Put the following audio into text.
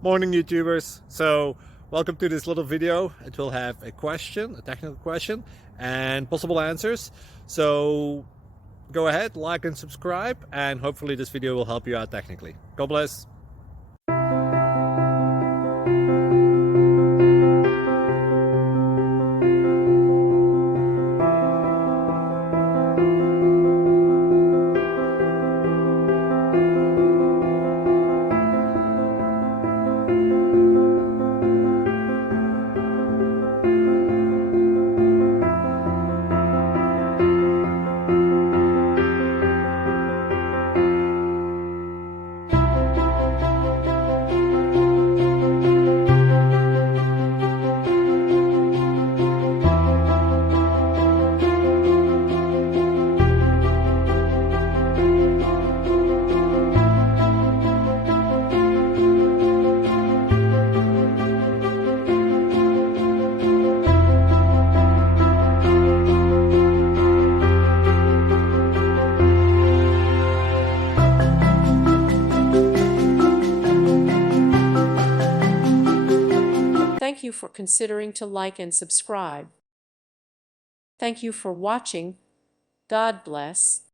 Morning YouTubers. So welcome to this little video. It will have a question, a technical question, and possible answers. So go ahead, like and subscribe, and hopefully this video will help you out technically. God bless. Thank you for considering to like and subscribe. Thank you for watching. God bless.